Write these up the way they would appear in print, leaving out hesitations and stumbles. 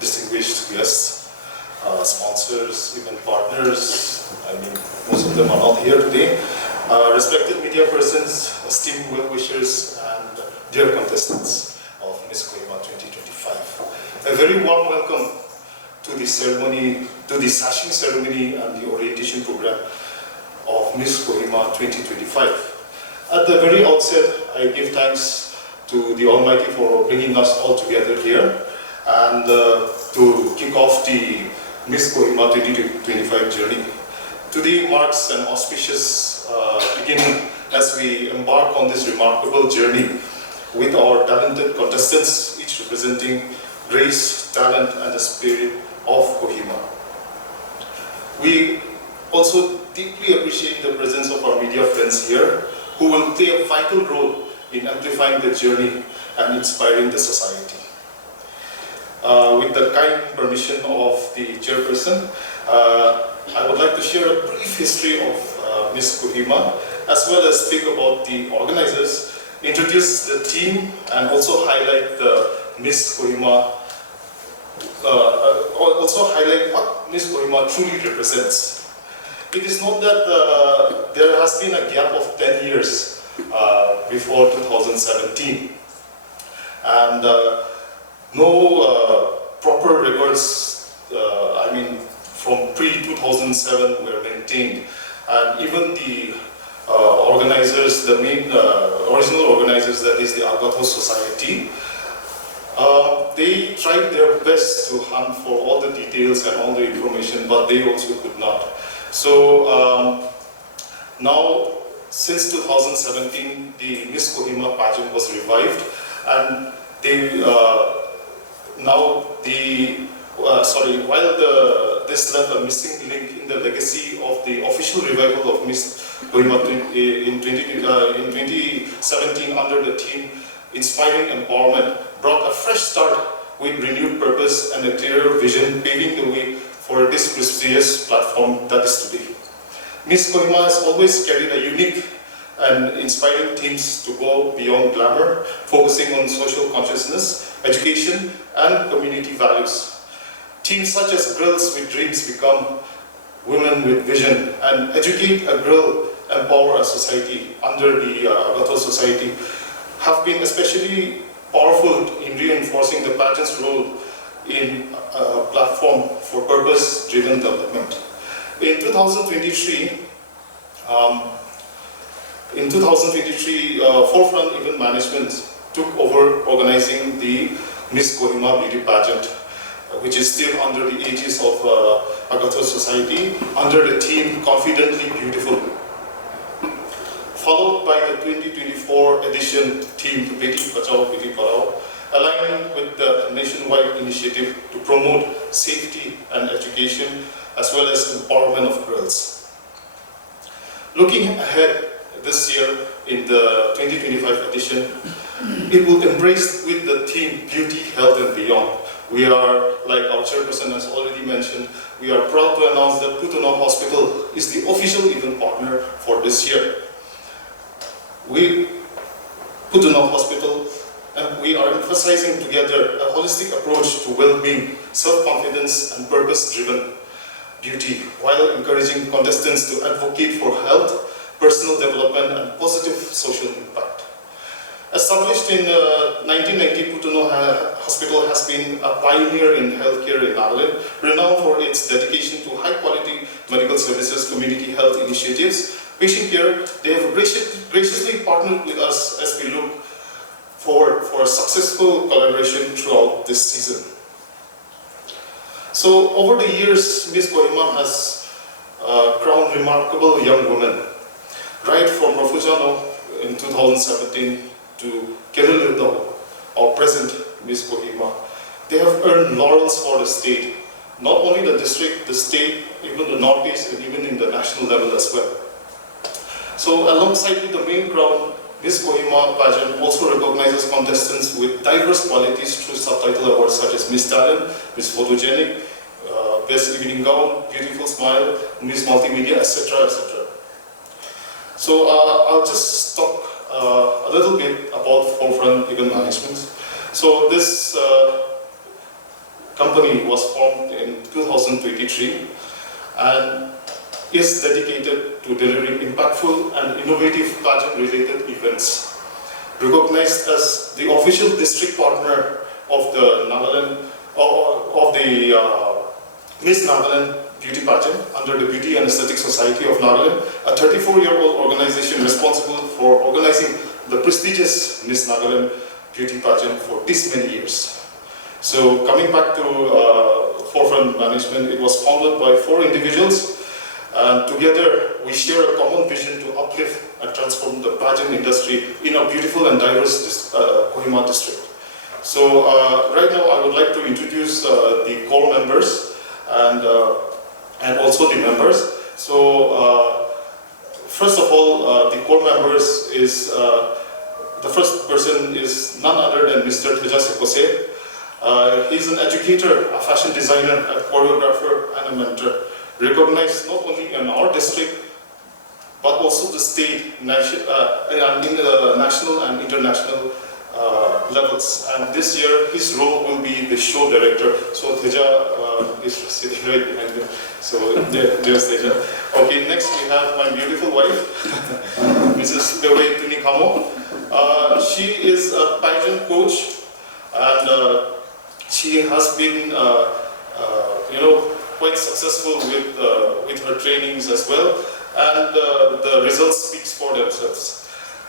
distinguished guests, sponsors, event partners. I mean, most of them are not here today. Respected media persons, esteemed well-wishers, and dear contestants of Miss Kohima 2025. A very warm welcome to the ceremony, to the Sashing ceremony and the orientation program of Miss Kohima 2025. At the very outset, I give thanks to the Almighty for bringing us all together here and to kick off the Miss Kohima 2025 journey. Today marks an auspicious beginning as we embark on this remarkable journey with our talented contestants, each representing grace, talent, and the spirit of Kohima. We also deeply appreciate the presence of our media friends here, who will play a vital role in amplifying the journey and inspiring the society. With the kind permission of the chairperson, I would like to share a brief history of Miss Kohima, as well as speak about the organizers, introduce the team, and also highlight the Miss Kohima, also highlight what Miss Kohima truly represents. It is not that there has been a gap of 10 years before 2017, and no proper records, I mean, from pre-2007 were maintained, and even the organizers, the main original organizers, that is the Agathos Society, they tried their best to hunt for all the details and all the information, but they also could not. So now, since 2017, the Miss Kohima pageant was revived, and they this left a missing link in the legacy of the official revival of Miss Kohima in 2017 under the theme Inspiring Empowerment, brought a fresh start with renewed purpose and a clearer vision, paving the way for this prestigious platform that is today. Miss Kohima has always carried a unique and inspiring themes to go beyond glamour, focusing on social consciousness, education, and community values. Themes such as Girls with Dreams become Women with Vision, and Educate a Girl, Empower a Society under the Agathos Society have been especially powerful in reinforcing the pageant's role in a platform for purpose-driven development. In 2023, Forefront Event Management took over organizing the Miss Kohima Beauty Pageant, which is still under the aegis of Agathos Society, under the theme Confidently Beautiful, followed by the 2024 edition theme Beti Bachao, Beti Padhao, aligning with the nationwide initiative to promote safety and education, as well as empowerment of girls. Looking ahead this year in the 2025 edition, it will embrace with the theme Beauty, Health and Beyond. We are, like our chairperson has already mentioned, we are proud to announce that Putuno Hospital is the official event partner for this year. We, Putuno Hospital, we are emphasizing together a holistic approach to well-being, self-confidence and purpose-driven beauty, while encouraging contestants to advocate for health, personal development and positive social impact. Established in 1990, Putuno Hospital has been a pioneer in healthcare in Ireland, renowned for its dedication to high-quality medical services, community health initiatives, patient care. They have graciously partnered with us as we look forward for a successful collaboration throughout this season. So, over the years, Miss Kohima has crowned remarkable young women, right from Rafujano in 2017 to Kerala, our present Miss Kohima. They have earned laurels for the state, not only the district, the state, even the Northeast, and even in the national level as well. So alongside with the main crown, Miss Kohima pageant also recognizes contestants with diverse qualities through subtitle awards such as Miss Talent, Miss Photogenic, Best Evening Gown, Beautiful Smile, Miss Multimedia, etc., etc. So I'll just talk a little bit about Forefront Event Management. So this company was formed in 2023 and is dedicated to delivering impactful and innovative pageant-related events. Recognized as the official district partner of the Nagaland, of the Miss Nagaland Beauty Pageant under the Beauty and Aesthetic Society of Nagaland, a 34-year-old organization responsible for organizing the prestigious Miss Nagaland Beauty Pageant for this many years. So coming back to Forefront Management, it was founded by 4 individuals, and together we share a common vision to uplift and transform the pageant industry in a beautiful and diverse Kohima district. So right now I would like to introduce the core members and also the members. So first of all, the core members is, the first person is none other than Mr. Teja Sekose. He's an educator, a fashion designer, a choreographer, and a mentor, recognized not only in our district, but also the state, in the national and international levels. And this year, his role will be the show director. So Teja is sitting right behind him. So there's Teja. Okay, next we have my beautiful wife, Mrs. Pewe Tunikamo. She is a pageant coach, and she has been, quite successful with her trainings as well, and the results speaks for themselves.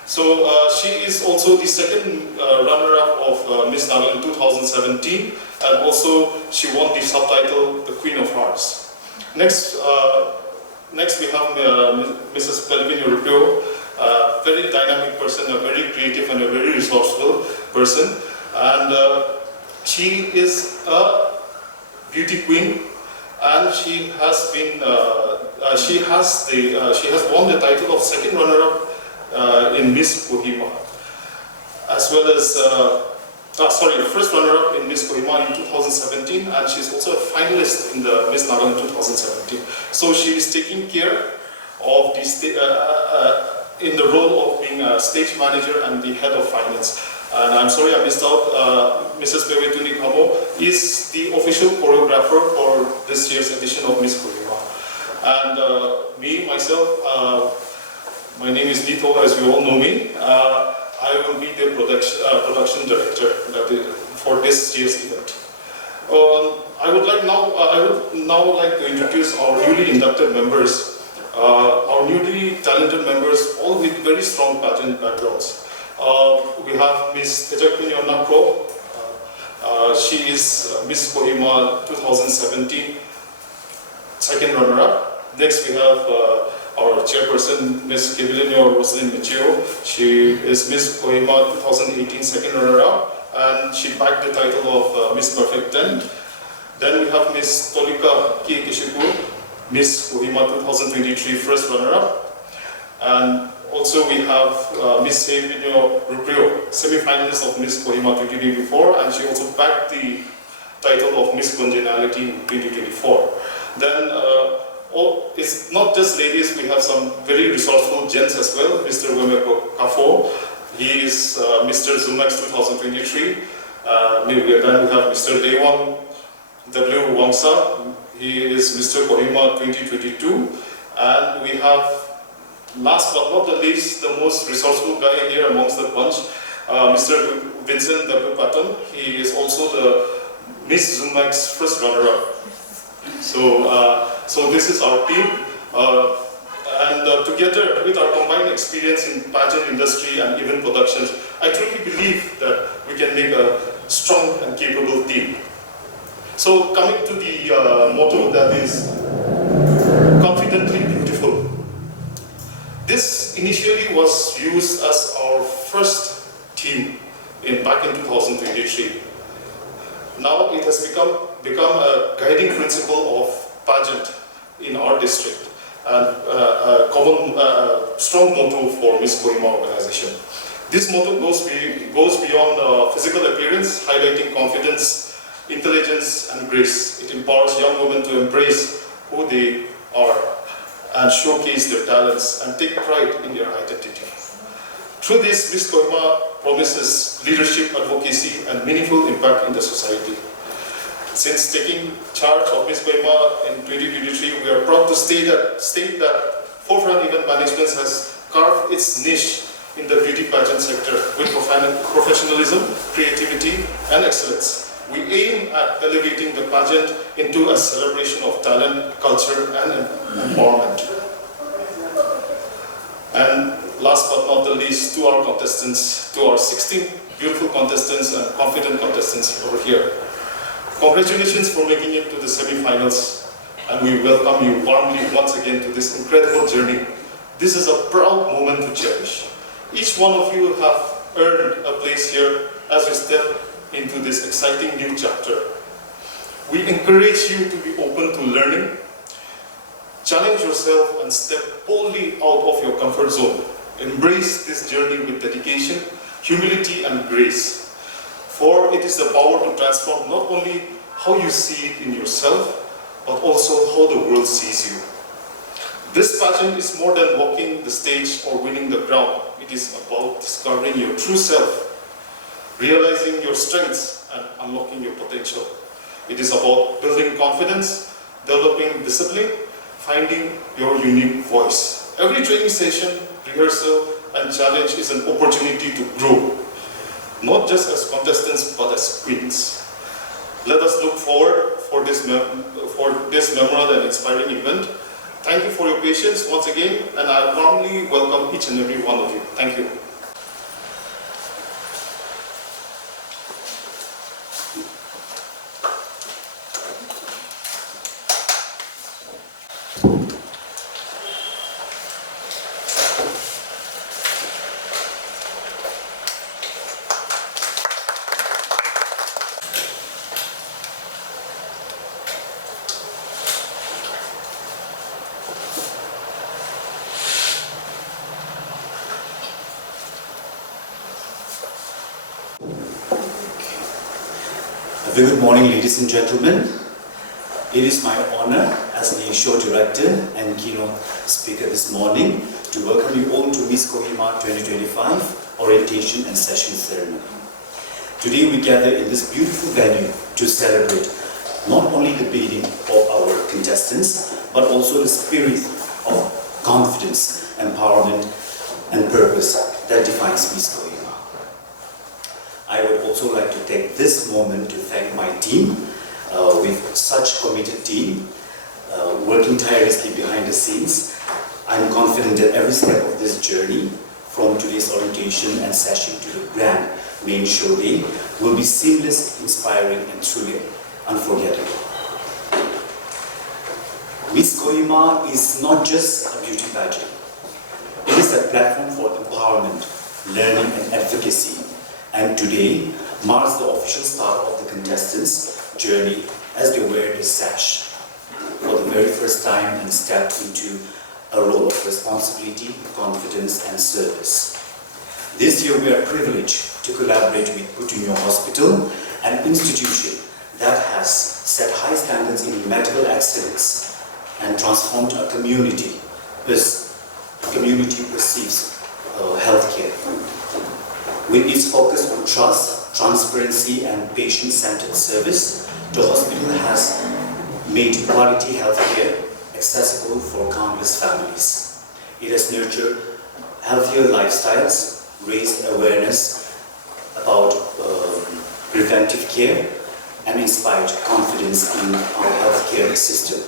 So she is also the second runner-up of Miss Nagaland 2017, and also she won the subtitle The Queen of Hearts. Next we have Mrs. Pelvin Urupio, a very dynamic person, a very creative and a very resourceful person, and she is a beauty queen, and she has been she has won the title of second runner-up in Miss Kohima, as well as first runner-up in Miss Kohima in 2017, and she's also a finalist in the Miss Nagaland 2017. So she is taking care of the in the role of being a stage manager and the head of finance. And I'm sorry I missed out, Mrs. Pewe Tunikamo is the official choreographer for this year's edition of Miss Kohima. And me, myself, my name is Lito, as you all know me. I will be the production director for this year's event. I would now like to introduce our newly inducted members, our newly talented members, all with very strong pageant backgrounds. We have Ms. Tejakunyo Nakro. She is Miss Kohima 2017, second runner-up. Next we have our chairperson, Ms. Kivilinyo Rosalyn Michio. She is Miss Kohima 2018, second runner-up, and she bagged the title of Miss Perfect 10. Then we have Ms. Tolika Kiekishiku, Miss Kohima 2023, first runner-up. And also we have Ms. Sevinyo Ruprio, semi-finalist of Miss Kohima 2024, and she also bagged the title of Miss Congeniality in 2024. Then it's not just ladies, we have some very resourceful gents as well. Mr. Wemeko Kafo, he is Mr. Zumax 2023. Then we have Mr. Dewang W. Wangsa, he is Mr. Kohima 2022. And we have, last but not the least, the most resourceful guy here amongst the bunch, Mr. Vincent W. Patton. He is also the Miss Zumax first runner-up. So this is our team, and together with our combined experience in pageant industry and event productions, I truly believe that we can make a strong and capable team. So coming to the motto, that is confidently beautiful. This initially was used as our first theme back in 2023. Now it has become a guiding principle of pageant in our district, and a common strong motto for Miss Kohima organization. This motto goes beyond physical appearance, highlighting confidence, intelligence, and grace. It empowers young women to embrace who they are and showcase their talents and take pride in their identity. Through this, Miss Kohima promises leadership, advocacy, and meaningful impact in the society. Since taking charge of Miss Kohima in 2023, we are proud to state that Forefront Event Management has carved its niche in the beauty pageant sector with professionalism, creativity, and excellence. We aim at elevating the pageant into a celebration of talent, culture, and empowerment. And last but not the least, to our contestants, to our 16 beautiful contestants and confident contestants over here. Congratulations for making it to the semi-finals, and we welcome you warmly once again to this incredible journey. This is a proud moment to cherish. Each one of you have earned a place here as we step into this exciting new chapter. We encourage you to be open to learning, challenge yourself and step boldly out of your comfort zone. Embrace this journey with dedication, humility and grace. For it is the power to transform not only how you see it in yourself, but also how the world sees you. This pageant is more than walking the stage or winning the crown. It is about discovering your true self, realizing your strengths and unlocking your potential. It is about building confidence, developing discipline, finding your unique voice. Every training session, rehearsal, and challenge is an opportunity to grow, not just as contestants, but as queens. Let us look forward for this memorable and inspiring event. Thank you for your patience once again, and I warmly welcome each and every one of you. Thank you. Very good morning, ladies and gentlemen. It is my honor as the show director and keynote speaker this morning to welcome you all to Miss Kohima 2025 Orientation and Session Ceremony. Today we gather in this beautiful venue to celebrate not only the beginning of our contestants, but also the spirit of confidence, empowerment, and purpose that defines Miss Kohima. I would also like to take this moment to thank my team, with such committed team, working tirelessly behind the scenes. I'm confident that every step of this journey, from today's orientation and session to the grand main show day, will be seamless, inspiring, and truly unforgettable. Miss Kohima is not just a beauty pageant. It is a platform for empowerment, learning, and advocacy. And today marks the official start of the contestants' journey as they wear the sash for the very first time and step into a role of responsibility, confidence, and service. This year we are privileged to collaborate with Kohima Hospital, an institution that has set high standards in medical excellence and transformed a community as community perceives healthcare. With its focus on trust, transparency, and patient-centered service, the hospital has made quality healthcare accessible for countless families. It has nurtured healthier lifestyles, raised awareness about preventive care, and inspired confidence in our healthcare system.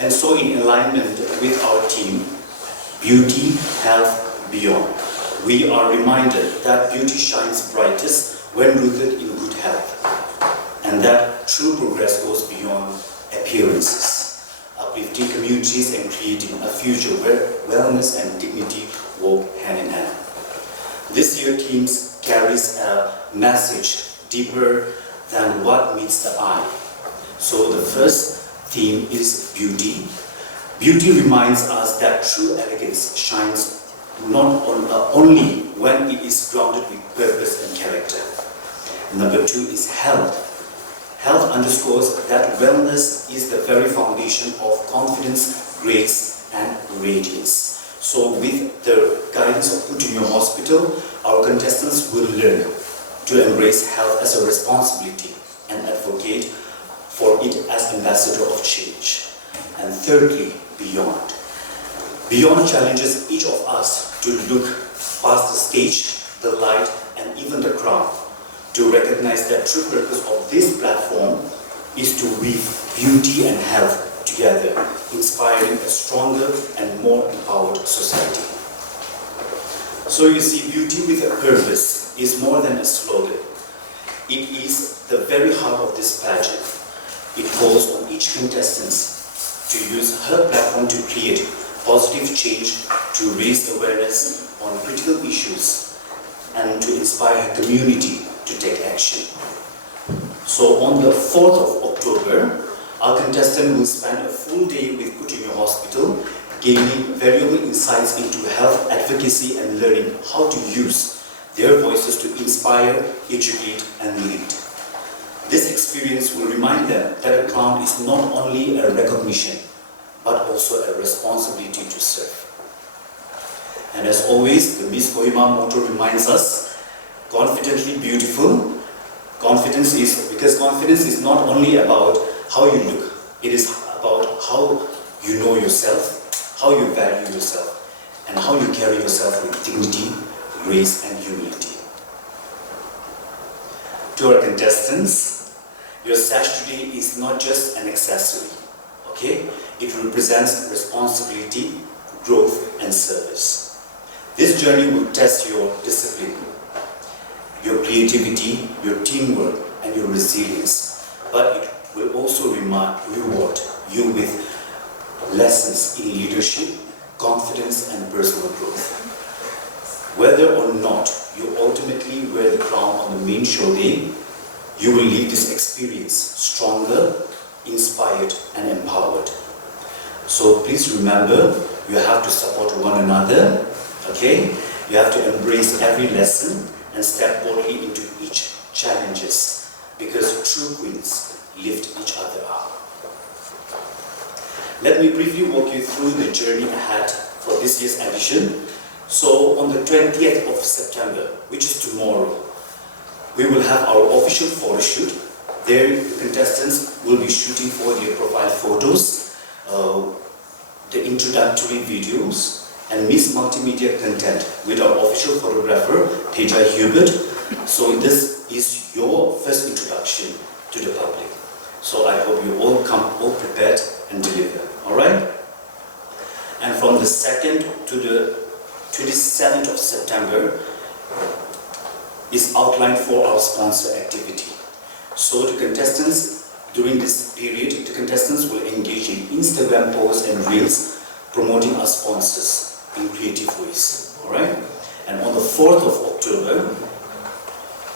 And so, in alignment with our team, Beauty, Health, Beyond, we are reminded that beauty shines brightest when rooted in good health, and that true progress goes beyond appearances, uplifting communities and creating a future where wellness and dignity walk hand in hand. This year Teams carries a message deeper than what meets the eye. So the first theme is beauty. Beauty reminds us that true elegance shines not only when it is grounded with purpose and character. Number two is health. Health underscores that wellness is the very foundation of confidence, grace, and radiance. So with the guidance of Kohima Hospital, our contestants will learn to embrace health as a responsibility and advocate advocate for it as ambassador of change. And thirdly, beyond. Beyond challenges each of us to look past the stage, the light, and even the crown, to recognize that true purpose of this platform is to weave beauty and health together, inspiring a stronger and more empowered society. So you see, beauty with a purpose is more than a slogan. It is the very heart of this pageant. It calls on each contestant to use her platform to create positive change, to raise awareness on critical issues, and to inspire her community to take action. So on the 4th of October, our contestant will spend a full day with Kohima Hospital, gaining valuable insights into health advocacy and learning how to use their voices to inspire, educate, and lead. This experience will remind them that a crown is not only a recognition, but also a responsibility to serve. And as always, the Miss Kohima motto reminds us, confidently beautiful. Confidence is not only about how you look, it is about how you know yourself, how you value yourself, and how you carry yourself with dignity, grace, and humility. To our contestants, your sash today is not just an accessory, okay? It represents responsibility, growth, and service. This journey will test your discipline, your creativity, your teamwork, and your resilience, but it will also reward you with lessons in leadership, confidence, and personal growth. Whether or not you ultimately wear the crown on the main show day, you will leave this experience stronger, inspired, and empowered. So please remember, you have to support one another, okay? You have to embrace every lesson and step boldly into each challenges, because true queens lift each other up. Let me briefly walk you through the journey ahead for this year's edition. So on the 20th of September, which is tomorrow, we will have our official photo shoot. There, the contestants will be shooting for their profile photos, the introductory videos, and Miss Multimedia content with our official photographer, Teja Hubert. So this is your first introduction to the public. So I hope you all come all prepared and deliver, all right? And from the 2nd to the 27th of September is outlined for our sponsor activity. So the contestants, during this period, the contestants will engage in Instagram posts and reels promoting our sponsors in creative ways, all right? And on the 4th of October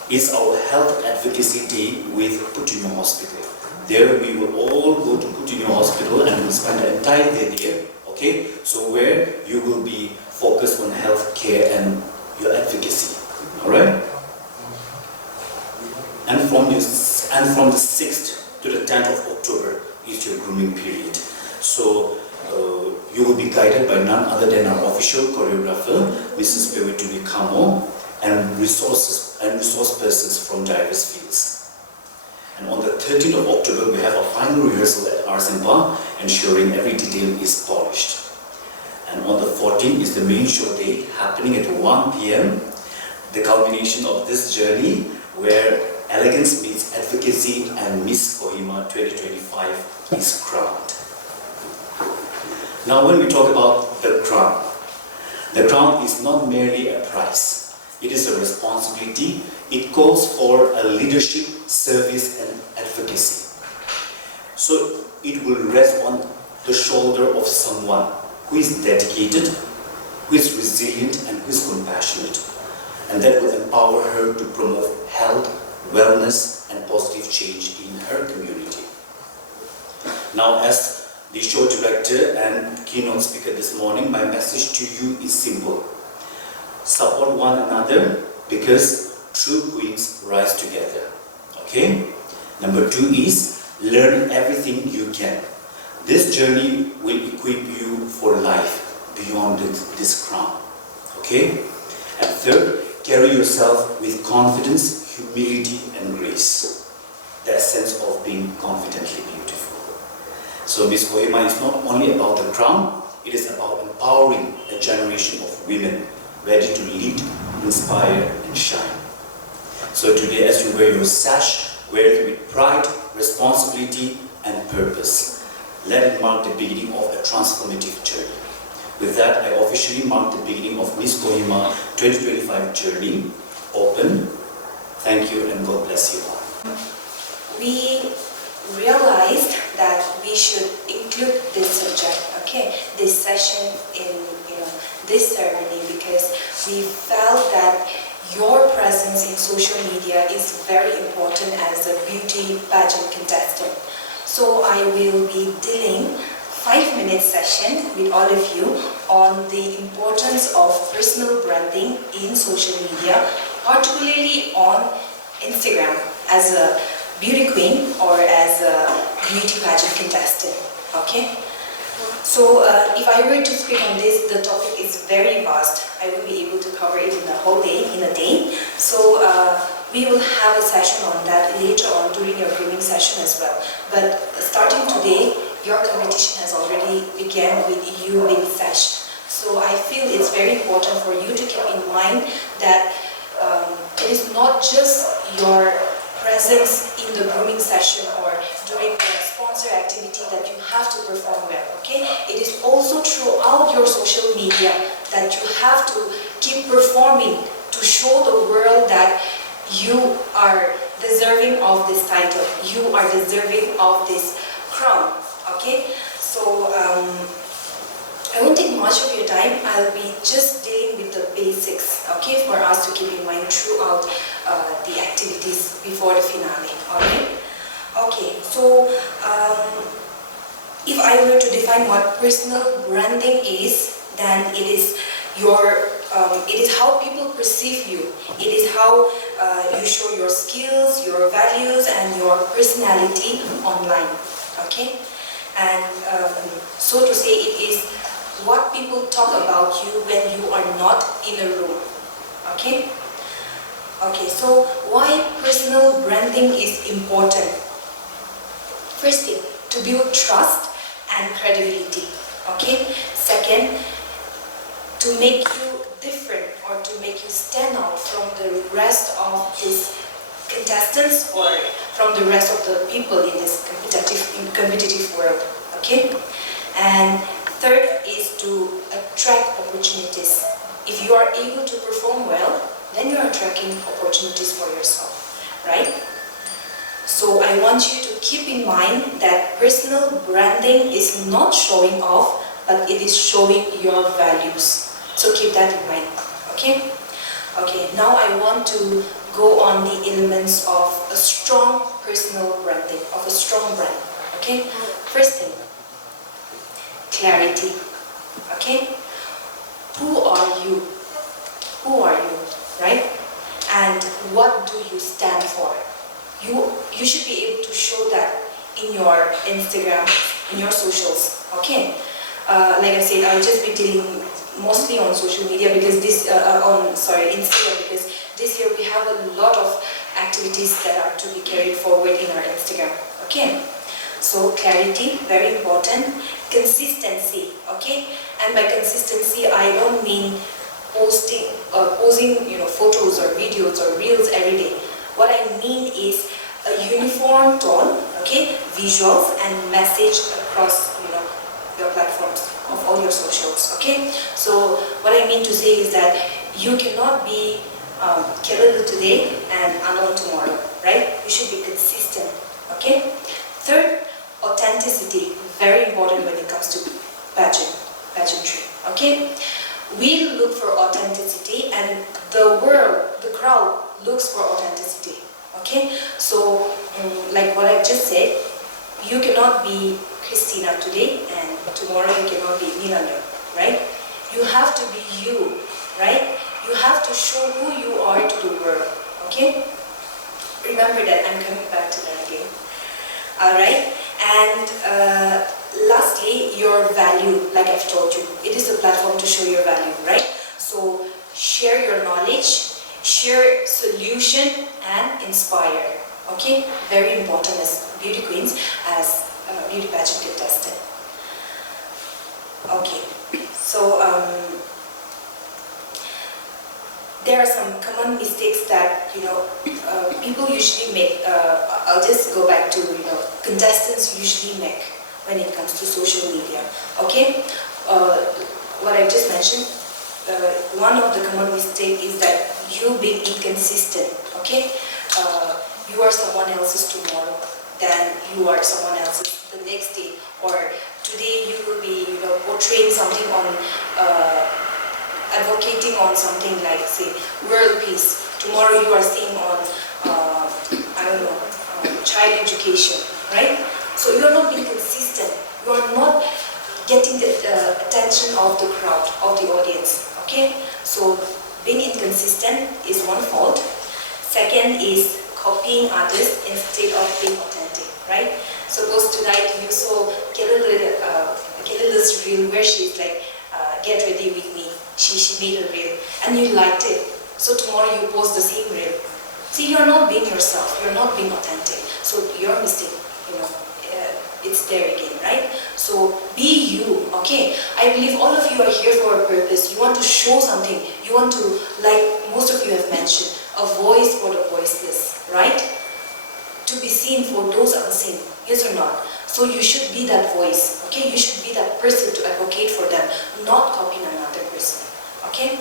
is our Health Advocacy Day with Kohima Hospital. There we will all go to Kohima Hospital and we'll spend the entire day there, okay? So where you will be focused on health care and your advocacy, all right? And from the 6th to the 10th of October is your grooming period. So you will be guided by none other than our official choreographer, Mrs. Pewitubi Kamo, and resource persons from diverse fields. And on the 13th of October, we have a final rehearsal at Arsimpa, ensuring every detail is polished. And on the 14th is the main show day, happening at 1 p.m. The culmination of this journey, where elegance meets advocacy and Miss Kohima 2025 is crowned. Now when we talk about the crown is not merely a prize. It is a responsibility. It calls for a leadership, service, and advocacy. So it will rest on the shoulder of someone who is dedicated, who is resilient, and who is compassionate. And that will empower her to promote health, wellness, and positive change in her community. Now, as the show director and keynote speaker this morning, my message to you is simple. Support one another, because true queens rise together. Okay? Number 2 is learn everything you can. This journey will equip you for life beyond this crown. Okay? And third, carry yourself with confidence, humility, and grace. their sense of being confidently beautiful. So Miss Kohima is not only about the crown, it is about empowering a generation of women ready to lead, inspire and shine. So today as you wear your sash, wear it with pride, responsibility and purpose. Let it mark the beginning of a transformative journey. With that, I officially mark the beginning of Miss Kohima 2025 journey. Open. Thank you and God bless you all. We realized that we should include this subject, this session in this ceremony, because we felt that your presence in social media is very important as a beauty pageant contestant. So I will be dealing 5-minute session with all of you on the importance of personal branding in social media, particularly on Instagram as a beauty queen or as a beauty pageant contestant. So if I were to speak on this, the topic is very vast. I won't be able to cover it in a whole day, in a day. So we will have a session on that later on during your grooming session as well. But starting today, your competition has already begun with you being sash. So I feel it's very important for you to keep in mind that it is not just your presence in the grooming session or during the sponsor activity that you have to perform well, It is also throughout your social media that you have to keep performing to show the world that you are deserving of this title, you are deserving of this crown, So I won't take much of your time. I'll be just dealing with the basics, for us to keep in mind throughout the activities before the finale, So if I were to define what personal branding is, then it is it is how people perceive you. It is how you show your skills, your values, and your personality online, And so to say, it is what people talk about you when you are not in a room, So why personal branding is important? First thing, to build trust and credibility, Second, to make you different or to make you stand out from the rest of these contestants or from the rest of the people in this competitive world, And third is to attract opportunities. If you are able to perform well, then you are attracting opportunities for yourself, right? So I want you to keep in mind that personal branding is not showing off, but it is showing your values. So keep that in mind, Now I want to go on the elements of a strong personal branding, of a strong brand, First thing, clarity, Who are you? Who are you, right? And what do you stand for? You should be able to show that in your Instagram, in your socials, Like I said, I'll just be dealing mostly on social media because Instagram, because this year we have a lot of activities that are to be carried forward in our Instagram, So clarity, very important. Consistency, And by consistency, I don't mean posing, photos or videos or reels every day. What I mean is a uniform tone, visuals and message across, your platforms of all your socials, So what I mean to say is that you cannot be capable today and unknown tomorrow, right? You should be consistent, Third, authenticity, very important when it comes to pageantry, We look for authenticity and the crowd looks for authenticity, So, like what I just said, you cannot be Christina today and tomorrow you cannot be Nilanjo, right? You have to be you, right? You have to show who you are to the world, Remember that, I'm coming back to that again. Alright, and lastly, your value, like I've told you. It is a platform to show your value, right? So share your knowledge, share solution, and inspire. Okay, very important as beauty queens, as beauty pageant contestant. Okay, so there are some common mistakes that people usually make. I'll just go back to contestants usually make when it comes to social media. Okay, what I just mentioned. One of the common mistake is that you being inconsistent. Okay, you are someone else's tomorrow, then you are someone else's the next day, or today you will be portraying something on. Advocating on something like, say, world peace. Tomorrow you are seeing on, I don't know, child education, right? So you are not being consistent. You are not getting the attention of the crowd, of the audience, okay? So being inconsistent is one fault. Second is copying others instead of being authentic, right? Suppose tonight you saw Kelly's reel where she's like, get ready with me. She made a reel and you liked it. So tomorrow you post the same reel. See, you're not being yourself. You're not being authentic. So your mistake, it's there again, right? So be you, okay? I believe all of you are here for a purpose. You want to show something. You want to, like most of you have mentioned, a voice for the voiceless, right? To be seen for those unseen, yes or not? So you should be that voice, okay? You should be that person to advocate for them, not copying another person, okay?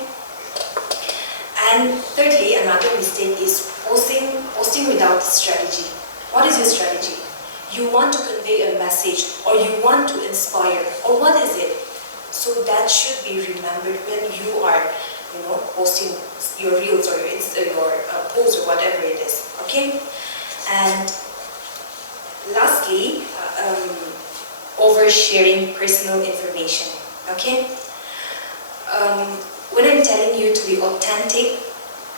And thirdly, another mistake is posting without strategy. What is your strategy? You want to convey a message, or you want to inspire, or what is it? So that should be remembered when you are, posting your reels or your posts or whatever it is, okay? And lastly, oversharing personal information, okay? When I'm telling you to be authentic,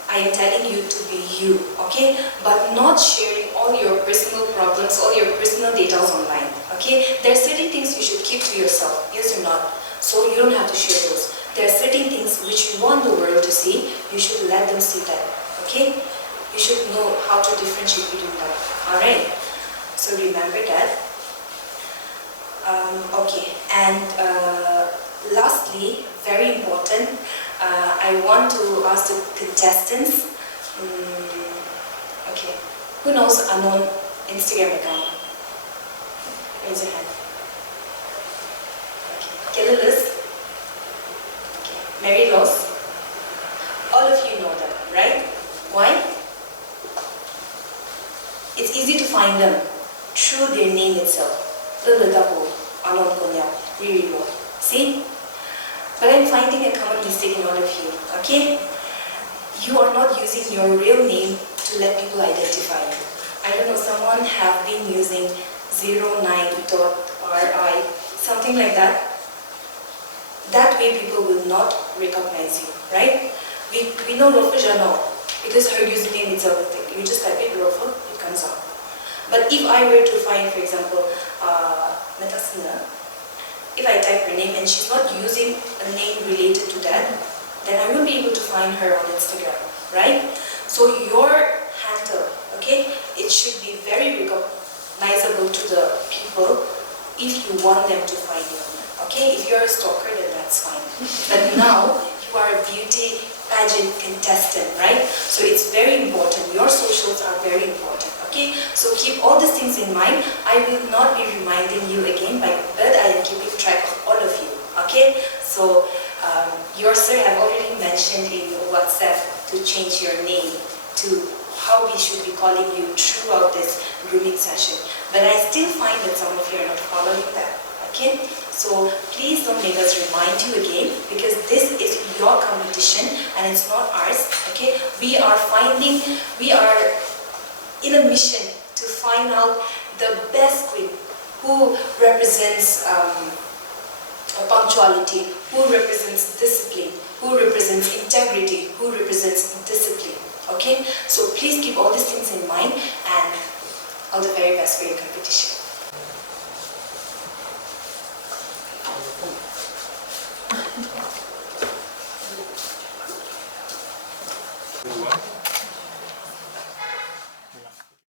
I am telling you to be you, okay? But not sharing all your personal problems, all your personal data online, okay? There are certain things you should keep to yourself, yes or not? So you don't have to share those. There are certain things which you want the world to see, you should let them see that, okay? You should know how to differentiate between that, alright? So remember that. Okay, and lastly, very important, I want to ask the contestants, okay, who knows unknown Instagram account? Raise your hand. Okay, Kelly's, okay, Mary Rose, all of you know them, right? Why? It's easy to find them through their name itself. See? But I'm finding a common mistake in all of you, okay? You are not using your real name to let people identify you. I don't know, someone have been using 09.ri, something like that. That way people will not recognize you, right? We know Rofa Jano because her username itself, you just type it Rofa, it comes out. But if I were to find, for example, Metasina, if I type her name and she's not using a name related to that, then I won't be able to find her on Instagram, right? So your handle, okay, it should be very recognizable to the people if you want them to find you. Okay, if you're a stalker, then that's fine. But now, you are a beauty pageant contestant, right? So it's very important. Your socials are very important, okay? So keep all these things in mind. I will not be reminding you again, but I am keeping track of all of you, okay? So your sir have already mentioned in WhatsApp to change your name to how we should be calling you throughout this grooming session. But I still find that some of you are not following that, okay? So please don't make us remind you again, because this is your competition and it's not ours, okay? We are in a mission to find out the best queen who represents punctuality, who represents discipline, who represents integrity, who represents discipline, okay? So please keep all these things in mind and all the very best for your competition.